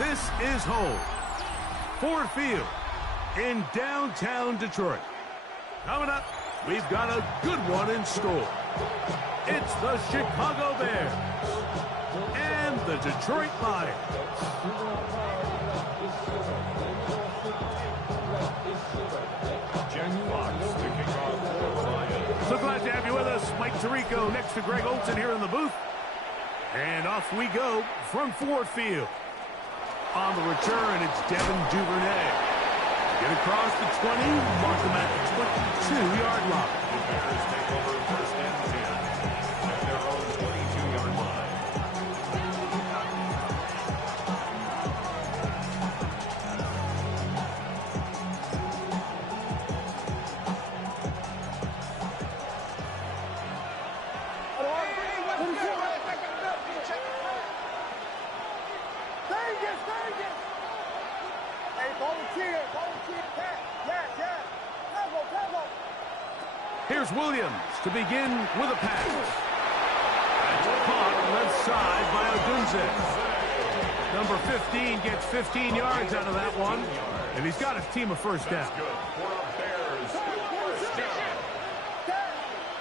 This is home. Ford Field in downtown Detroit. Coming up, we've got a good one in store. It's the Chicago Bears and the Detroit Lions. So glad to have you with us. Mike Tirico next to Greg Olson here in the booth. And off we go from Ford Field. On the return, it's Devin Duvernay. Get across the 20, mark them at the 22-yard line. The Bears take over first and 10 at their own 22-yard line. Here's Williams to begin with a pass. That's caught left side by Odunze. Number 15 gets 15 yards out of that one, and he's got his team a first down.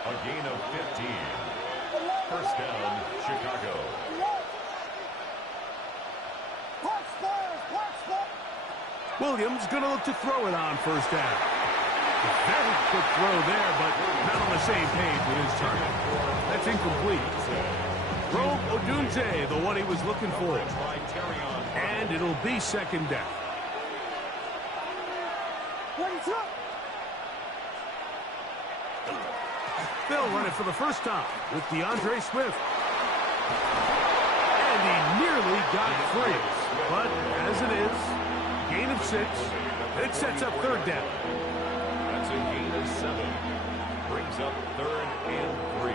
A gain of 15. First down, Chicago. Williams going to look to throw it on first down. Very quick throw there, but not on the same page with his target. That's incomplete. Rome Odunze, the one he was looking for. And it'll be second down. They'll run it for the first time with DeAndre Swift. And he nearly got free. But as it is, gain of 6. It sets up third down. That's a gain of 7. Brings up third and 3.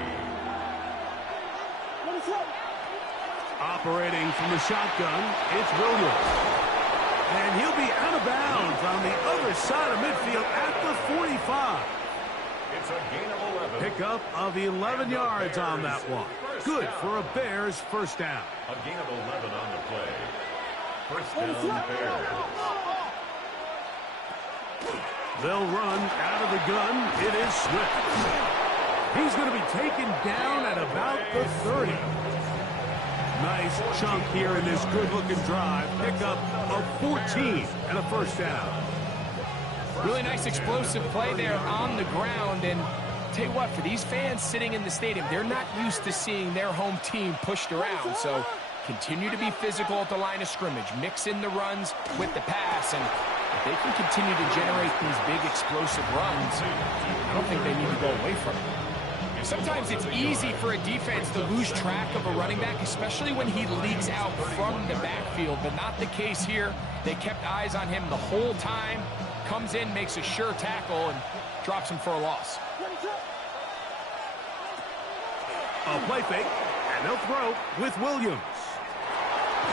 Operating from the shotgun, it's Williams. And he'll be out of bounds on the other side of midfield at the 45. It's a gain of 11. Pickup of 11 yards on that one. Good for a Bears first down. A gain of 11 on the play. First down, Bears. They'll run out of the gun. It is Swift. He's going to be taken down at about the 30. Nice chunk here in this good-looking drive. Pickup of 14 and a first down. Really nice explosive play there on the ground. And tell you what, for these fans sitting in the stadium, they're not used to seeing their home team pushed around. So continue to be physical at the line of scrimmage. Mix in the runs with the pass. And if they can continue to generate these big explosive runs, I don't think they need to go away from it. Sometimes it's easy for a defense to lose track of a running back, especially when he leaks out from the backfield, but not the case here. They kept eyes on him the whole time. Comes in, makes a sure tackle, and drops him for a loss. A play fake, and they'll throw with Williams.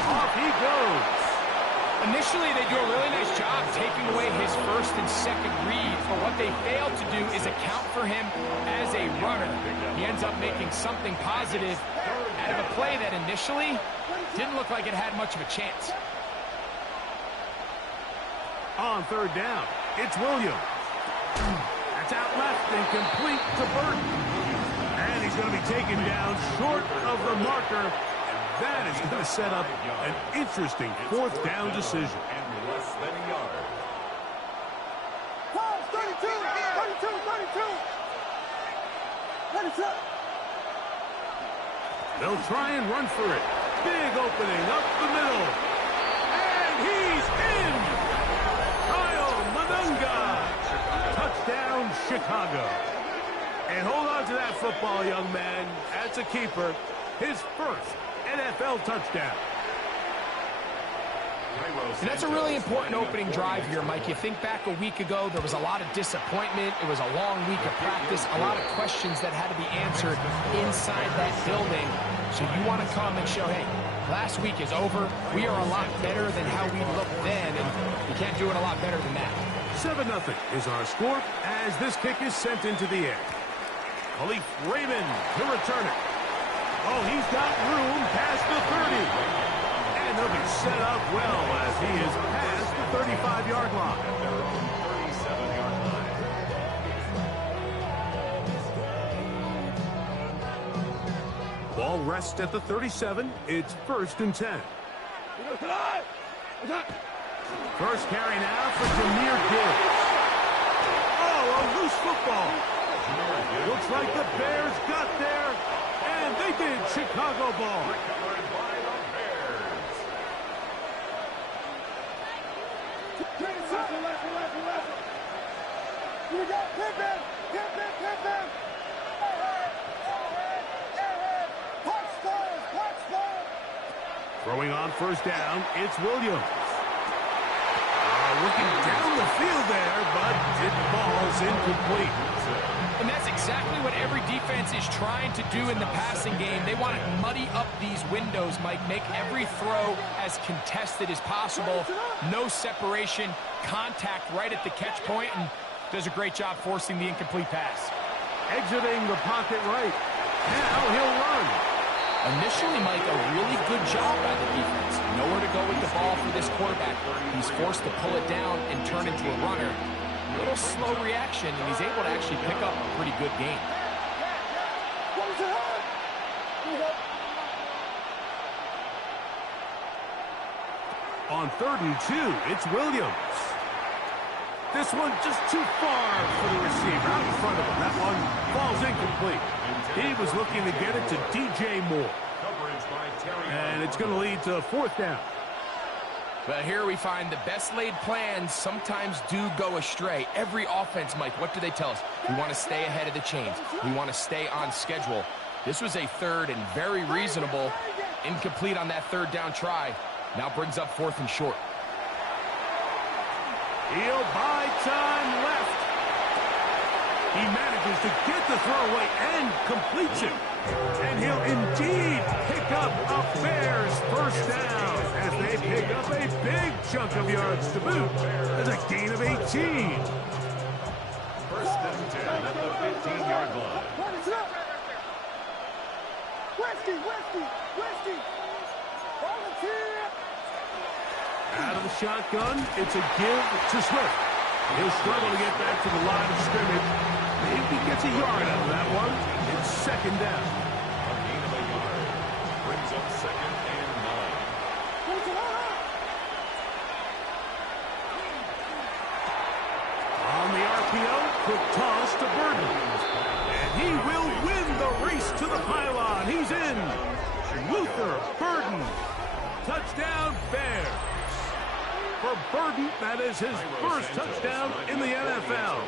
Off he goes. Initially, they do a really nice job taking away his first and second reads, but what they fail to do is account for him as a runner. He ends up making something positive out of a play that initially didn't look like it had much of a chance. On third down, it's Williams. That's out left and complete to Burton. And he's going to be taken down short of the marker. That is going to set up an interesting fourth down decision. And less than a yard. 32. They'll try and run for it. Big opening up the middle. And he's in. Kyle Monunga. Touchdown, Chicago. And hold on to that football, young man. That's a keeper. His first NFL touchdown. And that's a really important opening drive here, Mike. You think back a week ago, there was a lot of disappointment. It was a long week of practice, a lot of questions that had to be answered inside that building. So you want to come and show, hey, last week is over. We are a lot better than how we looked then, and you can't do it a lot better than that. 7-0 is our score as this kick is sent into the air. Khalif Raymond to return it. Oh, he's got room past the 30. And And they'll be set up well as he is past the 35-yard line. 37-yard line. Ball rests at the 37. It's 1st and 10. First carry now for Jahmyr Gibbs. Oh, a loose football. Looks like the Bears got there, and they did. Chicago ball. Recovered by the Bears. Throwing on 1st down, it's Williams. Looking down the field there, but it falls incomplete. And that's exactly what every defense is trying to do in the passing game. They want to muddy up these windows, Mike, make every throw as contested as possible. No separation, contact right at the catch point, and does a great job forcing the incomplete pass. Exiting the pocket right. Now he'll run. Initially, Mike, a really good job by the defense. Nowhere to go with the ball for this quarterback. He's forced to pull it down and turn into a runner. A little slow reaction, and he's able to actually pick up a pretty good game. On 32, it's Williams. This one just too far for the receiver out in front of him. That one falls incomplete. He was looking to get it to DJ Moore. And it's going to lead to 4th down. But here we find the best laid plans sometimes do go astray. Every offense, Mike, what do they tell us? We want to stay ahead of the chains. We want to stay on schedule. This was a 3rd and very reasonable. Incomplete on that 3rd down try. Now brings up 4th and short. He'll buy time left. He manages to get the throw away and completes it. And he'll indeed pick up a Bears 1st down as they pick up a big chunk of yards to boot. There's a gain of 18. 1st and 10 at the 15-yard line. Out of the shotgun, it's a give to Swift. He'll struggle to get back to the line of scrimmage. Maybe gets a yard out of that one. It's 2nd down. A gain of a yard. Brings up 2nd and 9. On the RPO, quick toss to Burden. And he will win the race to the pylon. He's in. Luther Burden. Touchdown, Bears. For Burden, that is his 1st touchdown in the NFL.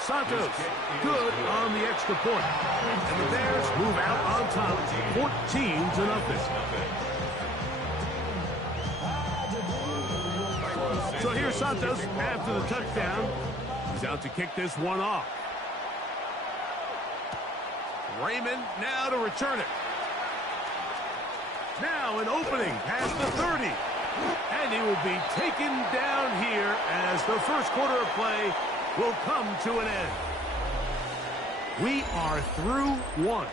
Santos, good on the extra point. And the Bears move out on top, 14-0. So here's Santos after the touchdown. He's out to kick this one off. Raymond now to return it. Now an opening past the 30. And he will be taken down here as the 1st quarter of play will come to an end. We are through 1.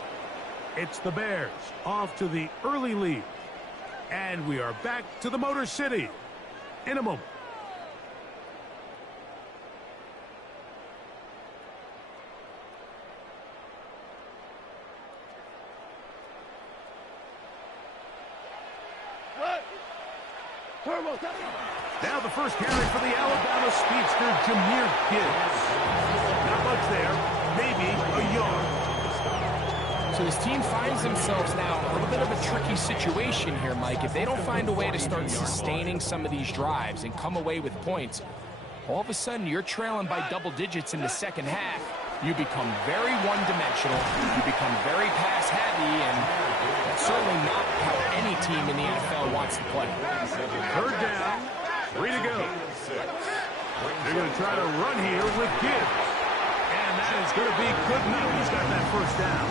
It's the Bears off to the early lead. And we are back to the Motor City in a moment. Now the first carry for the Alabama speedster, Jahmyr Gibbs. Not much there, maybe a yard. So this team finds themselves now in a little bit of a tricky situation here, Mike. If they don't find a way to start sustaining some of these drives and come away with points, all of a sudden you're trailing by double digits in the 2nd half. You become very one-dimensional. You become very pass-heavy, and that's certainly not how any team in the NFL wants to play. 3rd down, 3 to go. They're going to try to run here with Gibbs. And that is going to be good enough. He's got that 1st down.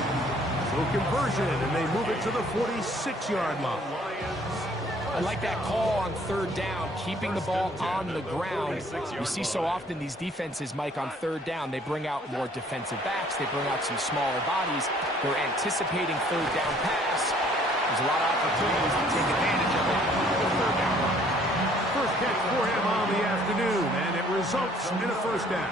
So conversion, and they move it to the 46-yard line. I like that call on 3rd down, keeping the ball on the ground. You see so often these defenses, Mike, on 3rd down, they bring out more defensive backs. They bring out some smaller bodies. They're anticipating 3rd down pass. There's a lot of opportunities to take advantage of it with the third down run. First catch for him on the afternoon, and it results in a first down.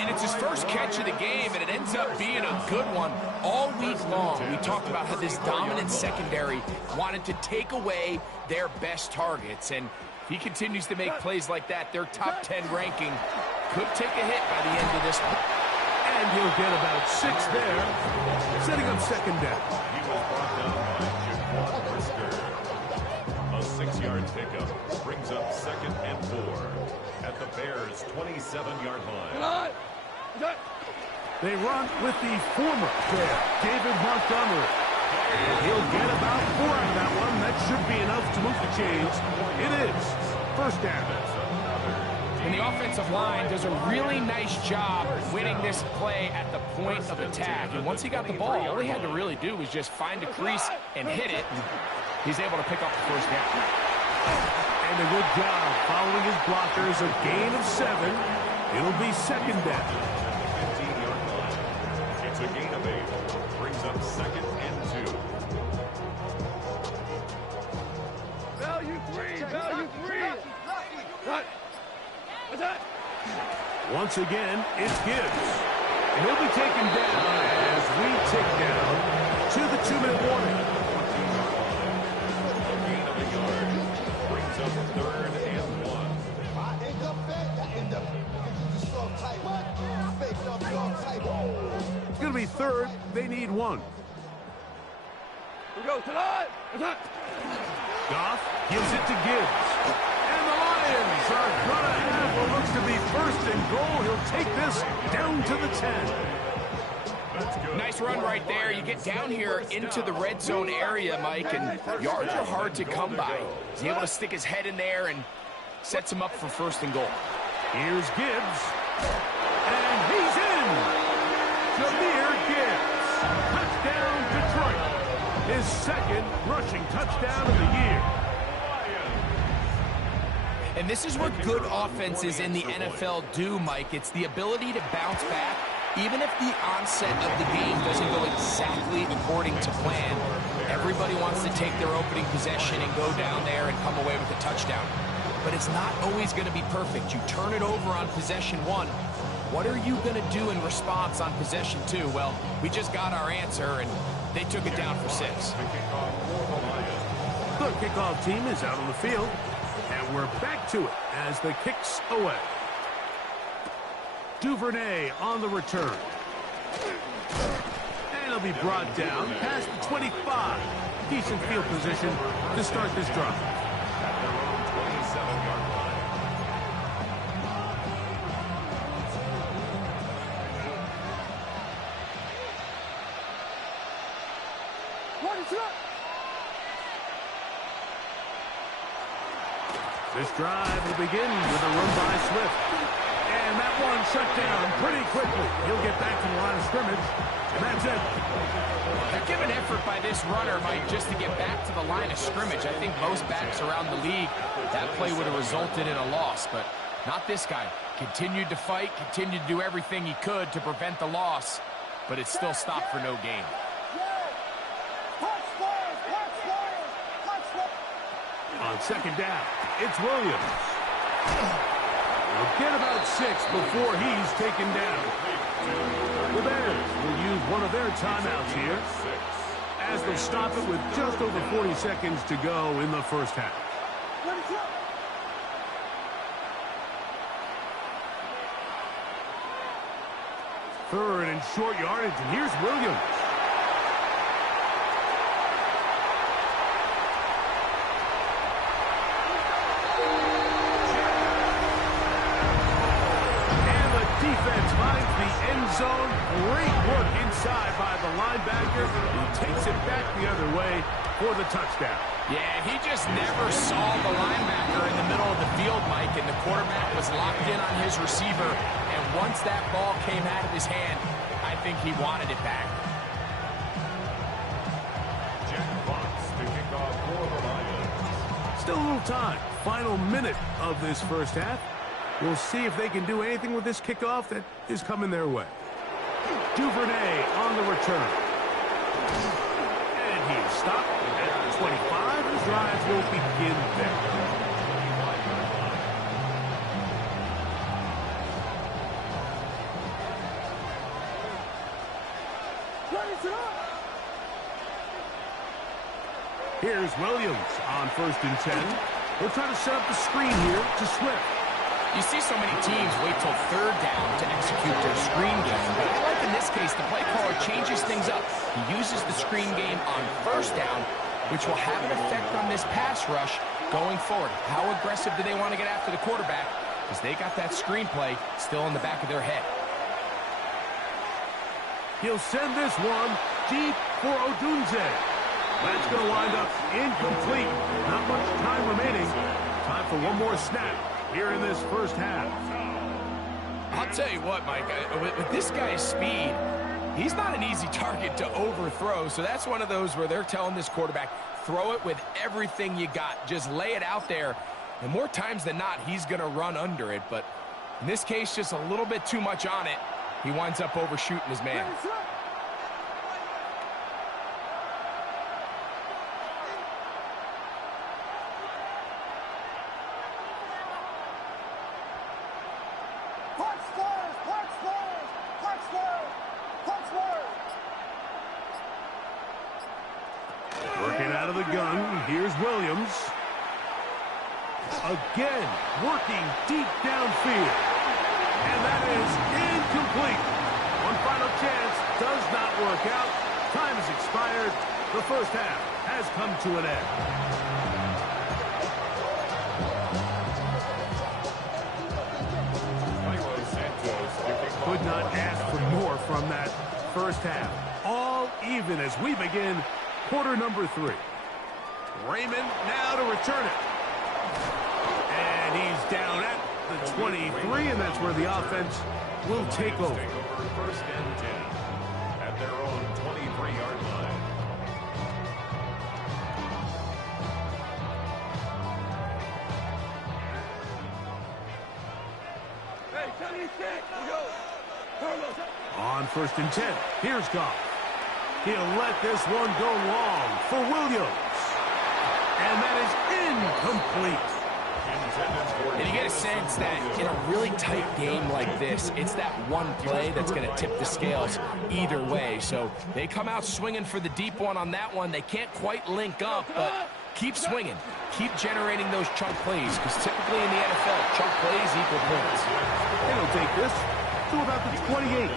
And it's his first catch of the game, and it ends up being a good one. All week long, we talked about how this dominant secondary wanted to take away their best targets. And if he continues to make plays like that, their top 10 ranking could take a hit by the end of this one. And he'll get about 6 there, setting up second down. He was brought down by Jaquan Brisker. A 6-yard pickup brings up 2nd and 4 at the Bears' 27-yard line. They run with the former Bear, David Montgomery. And he'll get about 4 out of that one. That should be enough to move the chains. It is first down. And the offensive line does a really nice job winning this play at the point of attack. And once he got the ball, all he had to really do was just find a crease and hit it. And he's able to pick up the first down. And a good job following his blockers. A gain of 7. It'll be second down. 15-yard line. It's a gain of 8. Brings up 2nd and 2. Value 3. Once again, it's Gibbs. And he'll be taken down as we tick down to the 2-minute warning. A gain of a yard. Brings up 3rd and 1. It's going to be 3rd. They need 1. We go tonight. Goff gives it to Gibbs. And the Lions are going to have what looks to be 1st and goal. He'll take this down to the 10. Nice run right there. You get down here into the red zone area, Mike, and yards are hard to come by. He's able to stick his head in there and sets him up for 1st and goal. Here's Gibbs. And he's in. Jahmyr Gibbs. Touchdown, Detroit. His 2nd rushing touchdown of the year. And this is what good offenses in the NFL do, Mike. It's the ability to bounce back, even if the onset of the game doesn't go exactly according to plan. Everybody wants to take their opening possession and go down there and come away with a touchdown. But it's not always going to be perfect. You turn it over on possession 1. What are you going to do in response on possession 2? Well, we just got our answer, and they took it down for 6. The kickoff team is out on the field. And we're back to it as the kick's away. Duvernay on the return. And he'll be brought down past the 25. Decent field position to start this drive. At their own 27-yard line. This drive will begin with a run by Swift. And that one shut down pretty quickly. He'll get back to the line of scrimmage, and that's it. A given effort by this runner, Mike, just to get back to the line of scrimmage. I think most backs around the league, that play would have resulted in a loss, but not this guy. Continued to fight, continued to do everything he could to prevent the loss, but it still stopped for no gain. On second down, it's Williams. He'll get about 6 before he's taken down. The Bears will use one of their timeouts here as they'll stop it with just over 40 seconds to go in the first half. Third and short yardage, and here's Williams. Defense finds the end zone. Great work inside by the linebacker, who takes it back the other way for the touchdown. Yeah, he just never saw the linebacker in the middle of the field, Mike, and the quarterback was locked in on his receiver. And once that ball came out of his hand, I think he wanted it back. Jack Fox to kick off for the Lions. Still a little time. Final minute of this first half. We'll see if they can do anything with this kickoff that is coming their way. Duvernay on the return. And he's stop at 25. The drive will begin there. Here's Williams on 1st and 10. They'll try to set up the screen here to Swift. You see so many teams wait till 3rd down to execute their screen game, but I like in this case the play caller changes things up. He uses the screen game on 1st down, which will have an effect on this pass rush going forward. How aggressive do they want to get after the quarterback? Because they got that screen play still in the back of their head. He'll send this one deep for Odunze. That's going to wind up incomplete. Not much time remaining. Time for one more snap here in this first half. I'll tell you what, Mike, with this guy's speed, he's not an easy target to overthrow. So that's one of those where they're telling this quarterback, throw it with everything you got. Just lay it out there. And more times than not, he's going to run under it. But in this case, just a little bit too much on it. He winds up overshooting his man. Working out of the gun, here's Williams. Again, working deep downfield. And that is incomplete. One final chance does not work out. Time has expired. The first half has come to an end. Could not ask for more from that first half. All even as we begin quarter number 3. Raymond now to return it. And he's down at the 23, and that's where the offense will take over. 1st and 10 at their own 23-yard line. Hey, 76, we go. On 1st and 10, here's Goff. He'll let this one go long for Williams. And that is incomplete. And you get a sense that in a really tight game like this, it's that one play that's going to tip the scales either way. So they come out swinging for the deep one on that one. They can't quite link up, but keep swinging. Keep generating those chunk plays, because typically in the NFL, chunk plays equal points. And he'll take this to about the 28.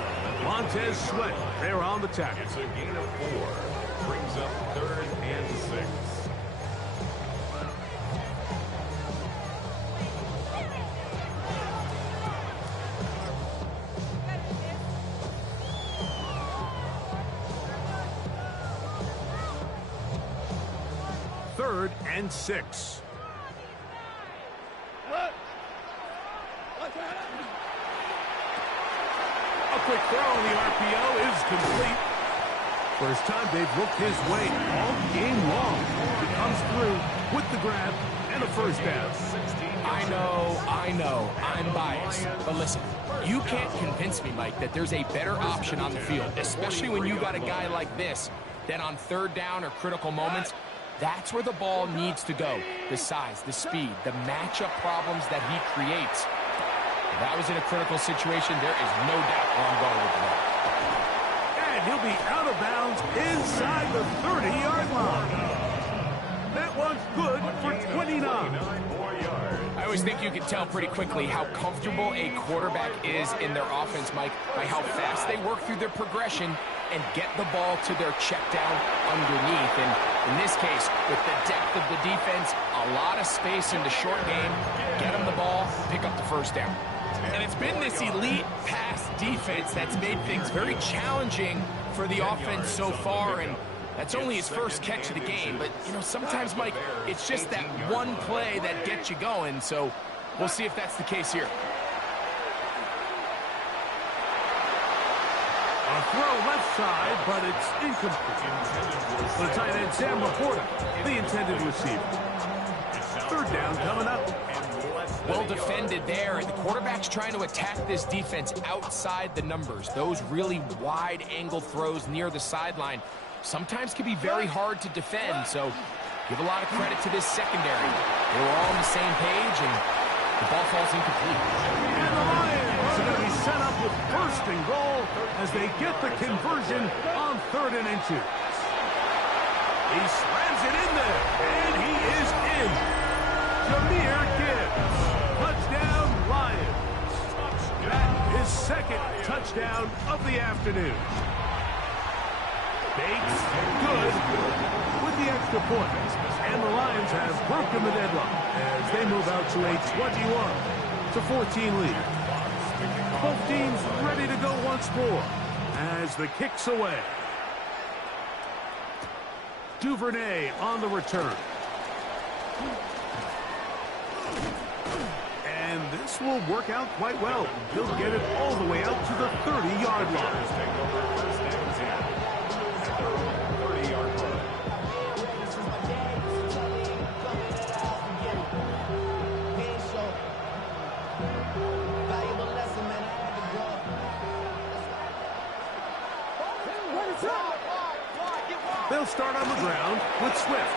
Montez Sweat, they're on the tackle. It's a gain of 4. Brings up 3rd and 6. Third and 6. A quick throw on the RPO is complete. First time they've looked his way all game long. He comes through with the grab and a first down. I know, I'm biased. But listen, you can't convince me, Mike, that there's a better option on the field, especially when you got a guy like this, that on 3rd down or critical moments, that's where the ball needs to go. The size, the speed, the matchup problems that he creates. If that was in a critical situation, there is no doubt where I'm going with the ball. And he'll be out of bounds inside the 30-yard line. That one's good for 29. I always think you can tell pretty quickly how comfortable a quarterback is in their offense, Mike, by how fast they work through their progression and get the ball to their check down underneath. And in this case, with the depth of the defense, a lot of space in the short game, get them the ball, pick up the first down. And it's been this elite pass defense that's made things very challenging for the offense so far, and that's only his first catch of the game. But, you know, sometimes, Mike, it's just that one play that gets you going, so we'll see if that's the case here. A throw left side, but it's incomplete. The tight end, Sam Laporta, the intended receiver. 3rd down coming up. Well defended there, and the quarterback's trying to attack this defense outside the numbers. Those really wide angle throws near the sideline. sometimes can be very hard to defend, so give a lot of credit to this secondary. They were all on the same page, and the ball falls incomplete. And the Lions are going to be set up with first and goal as they get the conversion on 3rd and inches. He slams it in there, and he is in. Jahmyr Gibbs, touchdown Lions. That is second touchdown of the afternoon. Bates, good, with the extra point. And the Lions have broken the deadlock as they move out to a 21-14 lead. Both teams ready to go once more as the kick's away. Duvernay on the return. And this will work out quite well. He'll get it all the way out to the 30-yard line. They'll start on the ground with Swift.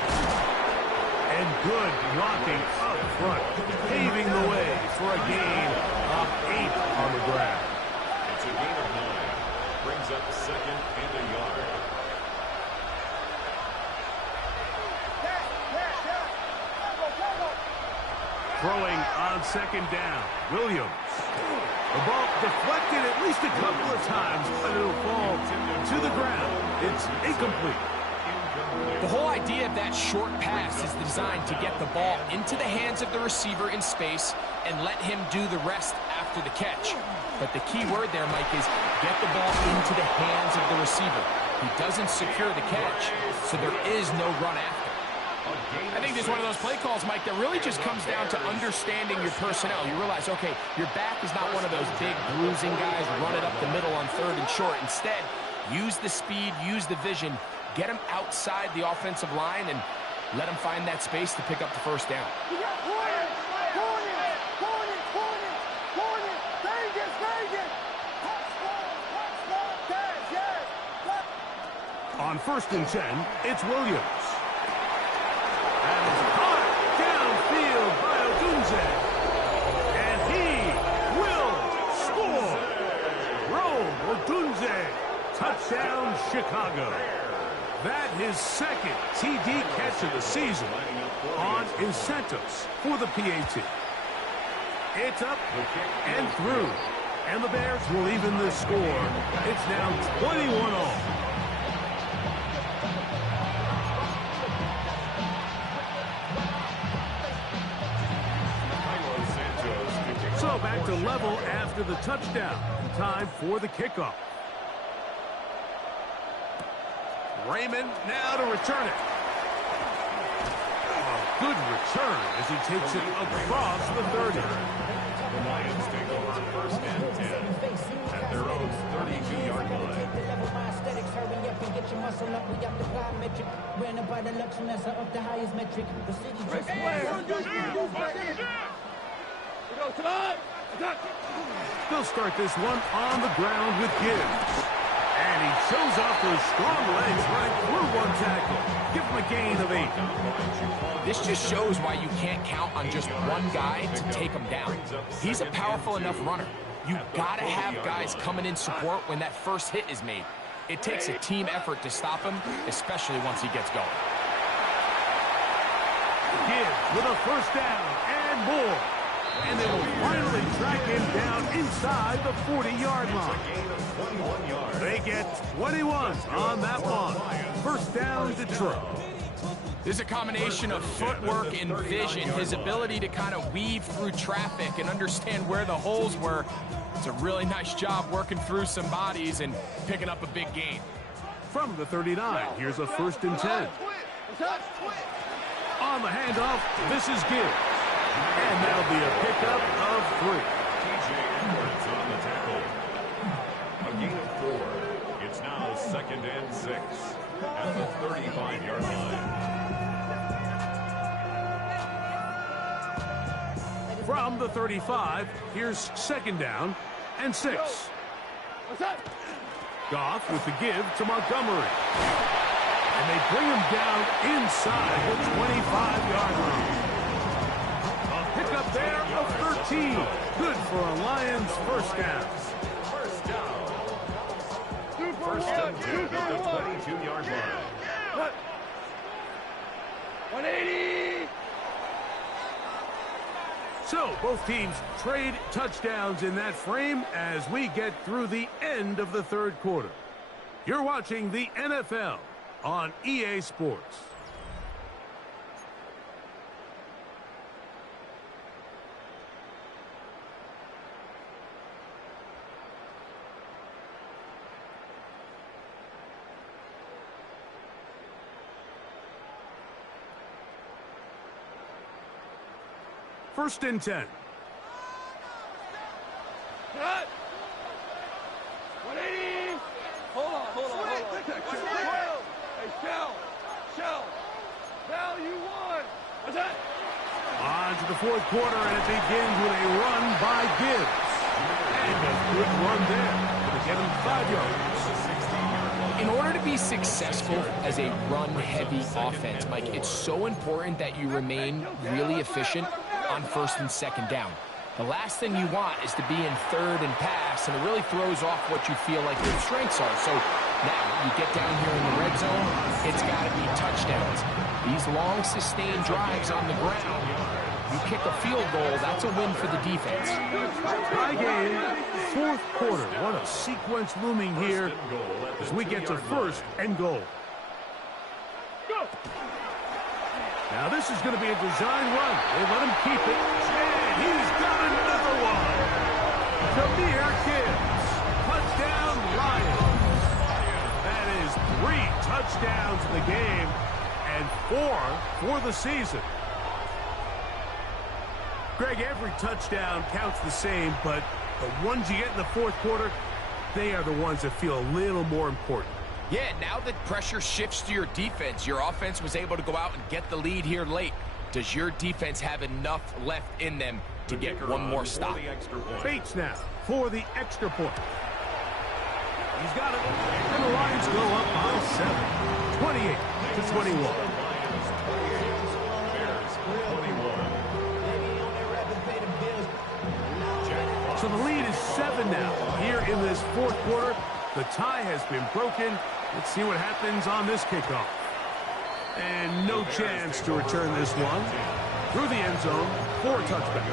And good blocking up front, paving the way for a gain of 8 on the ground. It's a gain of 9. Brings up second and a yard. Throwing on second down, Williams. The ball deflected at least a couple of times, but it'll fall to the ground. It's incomplete. The whole idea of that short pass is designed to get the ball into the hands of the receiver in space and let him do the rest after the catch. But the key word there, Mike, is get the ball into the hands of the receiver. He doesn't secure the catch, so there is no run after. I think this is one of those play calls, Mike, that really just comes down to understanding your personnel. You realize, okay, your back is not one of those big bruising guys, run it up the middle on 3rd and short. Instead, use the speed, use the vision, get him outside the offensive line, and let him find that space to pick up the first down. On 1st and 10, it's Williams. And it's caught downfield by Odunze. And he will score. Rome Odunze, touchdown Chicago. That his second TD catch of the season on incentives for the PAT. It's up and through. And the Bears will even the score. It's now 21-all. So back to level after the touchdown. Time for the kickoff. Raymond now to return it. Good return as he takes it across the 30. The Lions take over 1st and 10 at their own 32-yard line. They'll start this one on the ground with Gibbs. And he shows off those strong legs right through one tackle. Give him a gain of 8. This just shows why you can't count on just one guy to take him down. He's a powerful enough runner. You got to have guys coming in support when that first hit is made. It takes a team effort to stop him, especially once he gets going. Gibbs with a first down and more. And they will finally track him down inside the 40-yard line. They get 21 on that one. First down, Detroit. There's a combination of footwork and vision, his ability to kind of weave through traffic and understand where the holes were. It's a really nice job working through some bodies and picking up a big gain. From the 39, here's a 1st and 10. On the handoff, this is Gibbs. And that'll be a pickup of 3. TJ Edwards on the tackle. A gain of 4. It's now 2nd and 6 at the 35-yard line. From the 35, here's 2nd down and 6. Goff with the give to Montgomery. And they bring him down inside the 25-yard line. A pickup there of 13. Good for a Lions first down. First and 10 at the 22-yard line. 180. So both teams trade touchdowns in that frame as we get through the end of the third quarter. You're watching the NFL on EA Sports. First and 10. Cut. 180. Hold on. Hey, Shell. Now you won. What's that? On to the fourth quarter, and it begins with a run by Gibbs. And a good run there to get him 5 yards. In order to be successful as a run-heavy offense, Mike, it's so important that you remain really efficient on first and second down. The last thing you want is to be in third and pass, and it really throws off what you feel like your strengths are. So now you get down here in the red zone, it's got to be touchdowns. These long, sustained drives on the ground, you kick a field goal, that's a win for the defense. Tie game, fourth quarter. What a sequence looming here as we get to first and goal. Go. Now this is going to be a design run. They let him keep it. And he's got another one. Jahmyr Gibbs. Touchdown Lions. That is 3 touchdowns in the game and 4 for the season. Greg, every touchdown counts the same, but the ones you get in the fourth quarter, they are the ones that feel a little more important. Yeah, now that pressure shifts to your defense, your offense was able to go out and get the lead here late. Does your defense have enough left in them to get one more stop? Bates now for the extra point. He's got it. And the Lions go up by 7, 28-21. So the lead is 7 now. Here in this fourth quarter, the tie has been broken. Let's see what happens on this kickoff. And no chance to return this one. Through the end zone for a touchback.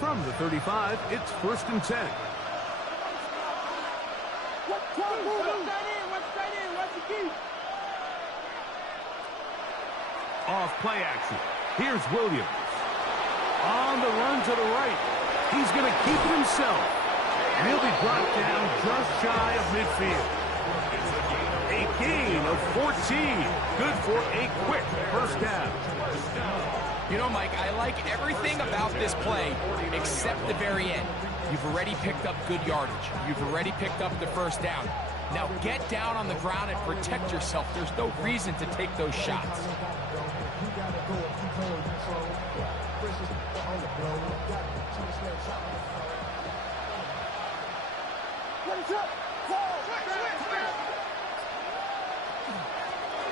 From the 35, it's first and 10. Off play action. Here's Williams. On the run to the right. He's going to keep it himself. And he'll be brought down just shy of midfield. A gain of 14. Good for a quick first down. You know, Mike, I like everything about this play except the very end. You've already picked up good yardage. You've already picked up the first down. Now get down on the ground and protect yourself. There's no reason to take those shots.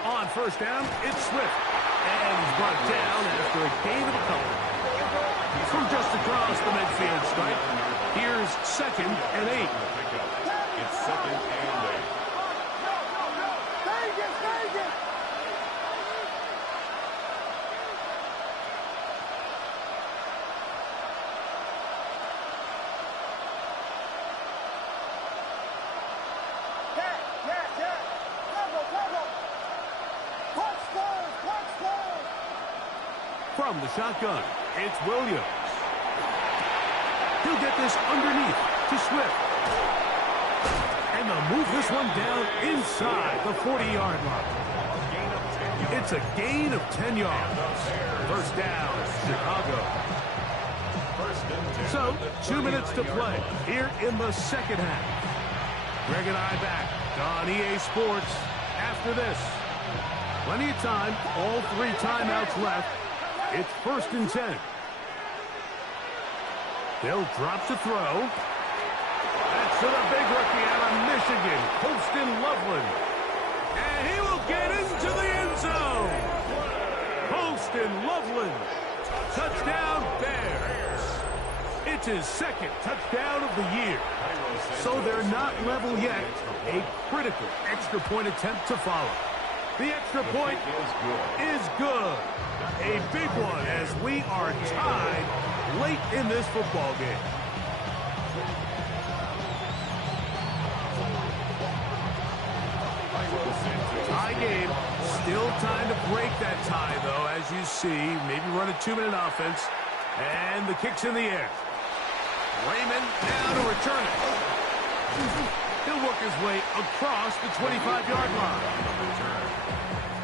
On first down, it's Swift. And he's brought down after a gain of a couple. From just across the midfield stripe, here's second and 8. It's second and 8. From the shotgun, it's Williams. He'll get this underneath to Swift. And they'll move this one down inside the 40-yard line. It's a gain of 10 yards. First down, Chicago. So, 2 minutes to play here in the second half. Greg and I back on EA Sports after this. Plenty of time, all 3 timeouts left. It's first and 10. They'll drop to throw. to the big rookie out of Michigan, Colston Loveland. And he will get into the end zone. Colston Loveland. Touchdown, Bears. It's his second touchdown of the year. So they're not level yet. A critical extra point attempt to follow. The extra point is good. A big one as we are tied late in this football game. Tie game. Still time to break that tie, though, as you see. Maybe run a 2-minute offense. And the kick's in the air. Raymond now to return it. He'll work his way across the 25-yard line.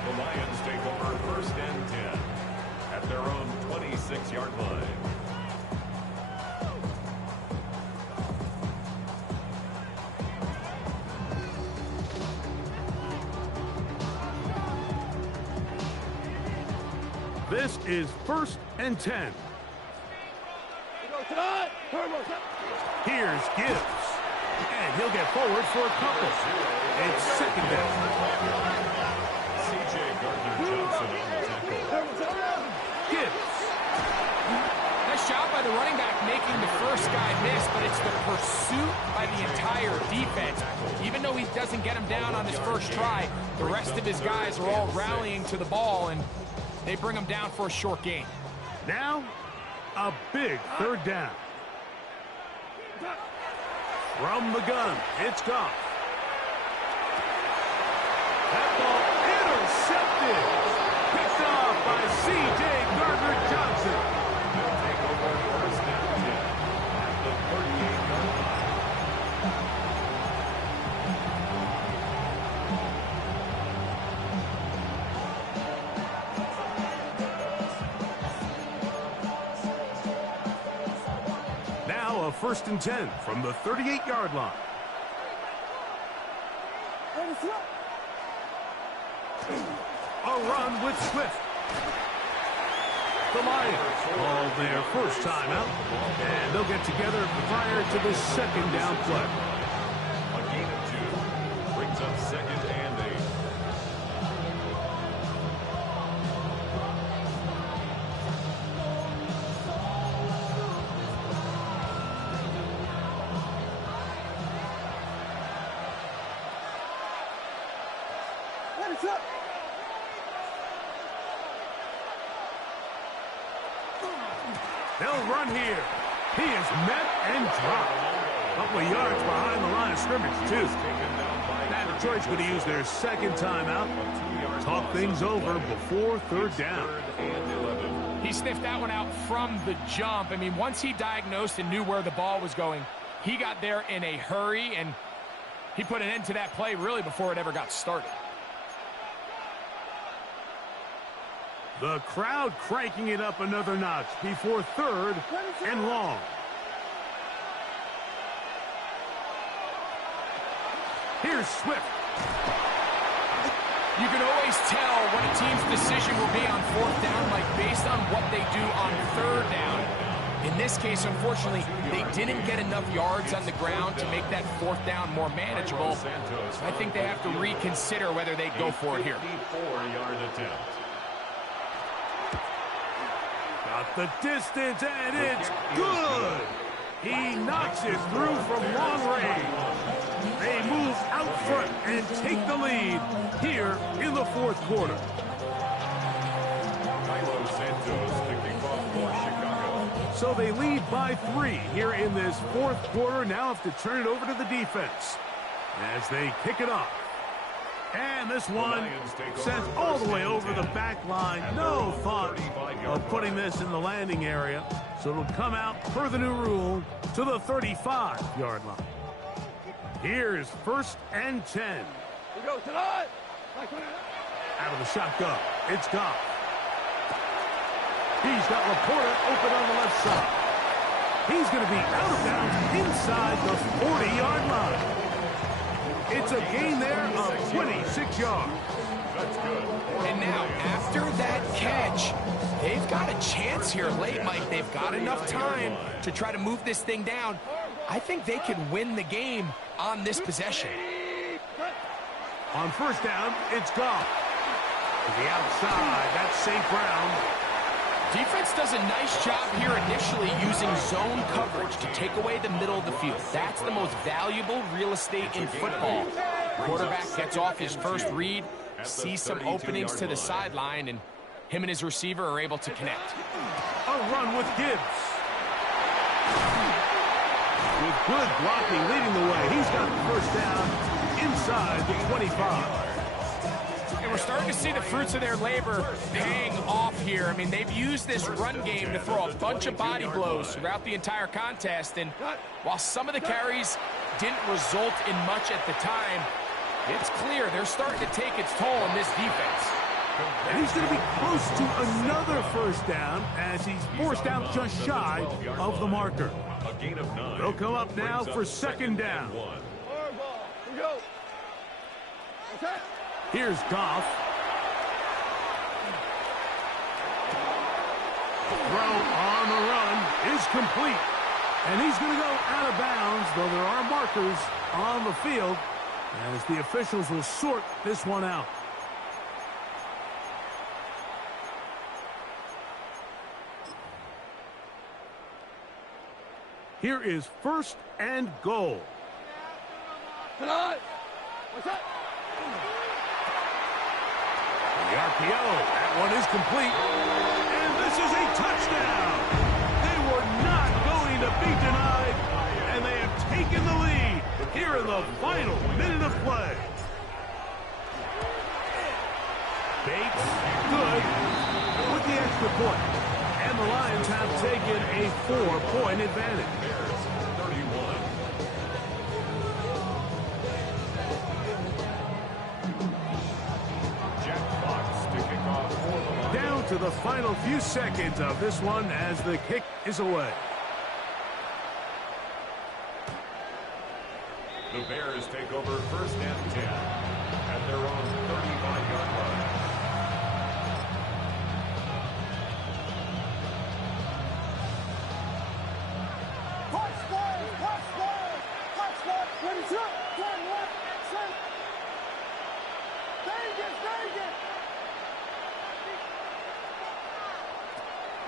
The Lions take over 1st and 10 at their own 26-yard line. This is 1st and 10. Here's Gibbs. And he'll get forward for a couple. It's 2nd down. C.J. Gardner-Johnson on the tackle. Gibbs. Nice job by the running back making the first guy miss, but it's the pursuit by the entire defense. Even though he doesn't get him down on his first try, the rest of his guys are all rallying to the ball, and they bring him down for a short gain. Now, a big 3rd down. From the gun, it's Goff. That ball intercepted. Picked off by C.J. Gardner-Johnson. They'll take over 1st and 10 at the 38-yard line. Now a 1st and 10 from the 38-yard line. A run with Swift. The Lions call their first timeout, and they'll get together prior to the 2nd down play. A gain of 2 brings up 2nd and 8. They'll run here. He is met and dropped. A couple of yards behind the line of scrimmage, too. Now Detroit's going to use their 2nd timeout. Talk things over before 3rd down. He sniffed that one out from the jump. I mean, once he diagnosed and knew where the ball was going, he got there in a hurry, and he put an end to that play really before it ever got started. The crowd cranking it up another notch before 3rd and long. Here's Swift. You can always tell what a team's decision will be on 4th down, like based on what they do on 3rd down. In this case, unfortunately, they didn't get enough yards on the ground to make that 4th down more manageable. I think they have to reconsider whether they go for it here. 54-yard attempt. Got the distance, and it's good. He knocks it through from long range. They move out front and take the lead here in the 4th quarter. Cairo Santos kicking off for Chicago. So they lead by 3 here in this 4th quarter. Now have to turn it over to the defense as they kick it off. And this one sent all the way over the back line. No thought of putting this in the landing area. So it'll come out, per the new rule, to the 35-yard line. Here's 1st and 10. We go tonight. Out of the shotgun, it's Goff. He's got Laporta open on the left side. He's going to be out of bounds inside the 40-yard line. It's a gain there of 26 yards. That's good. And now, after that catch, they've got a chance here late, Mike. They've got enough time to try to move this thing down. I think they can win the game on this possession. On first down, it's Goff. To the outside, that's St. Brown. Defense does a nice job here initially using zone coverage to take away the middle of the field. That's the most valuable real estate in football. Quarterback gets off his first read, sees some openings to the sideline, and him and his receiver are able to connect. A run with Gibbs. With good blocking leading the way, he's got the first down inside the 25. And we're starting to see the fruits of their labor paying off here. I mean, they've used this run game to throw a bunch of body blows throughout the entire contest. And while some of the carries didn't result in much at the time, it's clear they're starting to take its toll on this defense. And he's going to be close to another first down as he's forced out just shy of the marker. A gain of 9. They'll come up now for second down. Here's Goff. Throw on the run is complete. And he's going to go out of bounds, though there are markers on the field, as the officials will sort this one out. Here is first and goal. What's that? The RPO, that one is complete. And this is a touchdown. They were not going to be denied, and they have taken the lead here in the final minute of play. Bates, good, with the extra point. And the Lions have taken a 4-point advantage. Down to the final few seconds of this one as the kick is away. The Bears take over first and 10 at their own 35-yard line.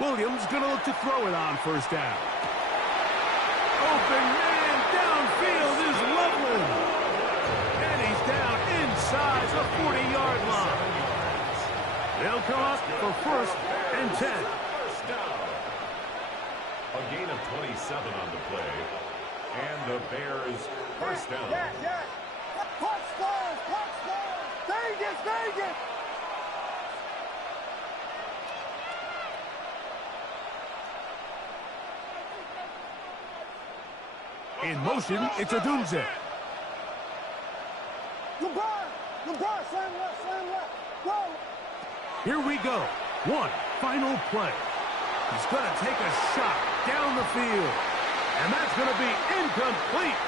Williams going to look to throw it on first down. Open man downfield is Loveland. And he's down inside the 40-yard line. They'll come up for first and 10. A gain of 27 on the play. And the Bears first down. Vegas! In motion, it's Odunze. LeBron, slam left, go! Here we go. One final play. He's going to take a shot down the field. And that's going to be incomplete.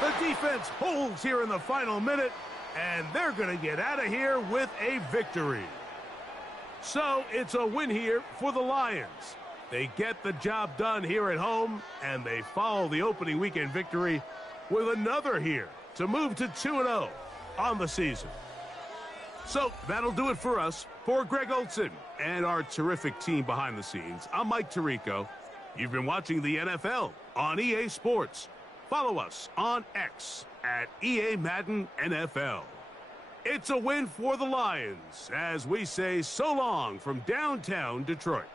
The defense holds here in the final minute, and they're going to get out of here with a victory. So it's a win here for the Lions. They get the job done here at home, and they follow the opening weekend victory with another here to move to 2-0 on the season. So that'll do it for us. For Greg Olsen and our terrific team behind the scenes, I'm Mike Tirico. You've been watching the NFL on EA Sports. Follow us on X at EA Madden NFL. It's a win for the Lions as we say so long from downtown Detroit.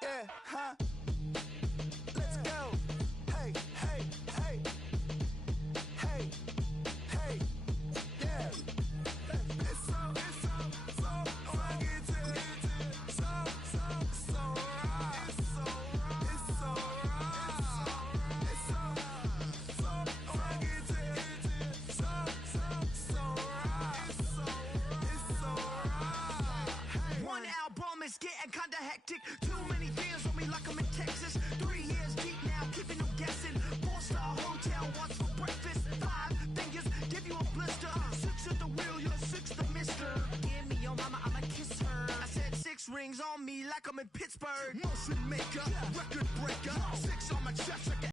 Yeah, huh? Let's go. Hey, yeah. It's so I get to so right. It's so right. it's getting kinda hectic. Too many fears on me like I'm in Texas. 3 years deep now, keeping them guessing. 4-star hotel, once for breakfast. 5 fingers, give you a blister. 6 at the wheel, you're 6 the mister. Give me your mama, I'ma kiss her. I said 6 rings on me like I'm in Pittsburgh. Motion maker, record breaker. 6 on my chest like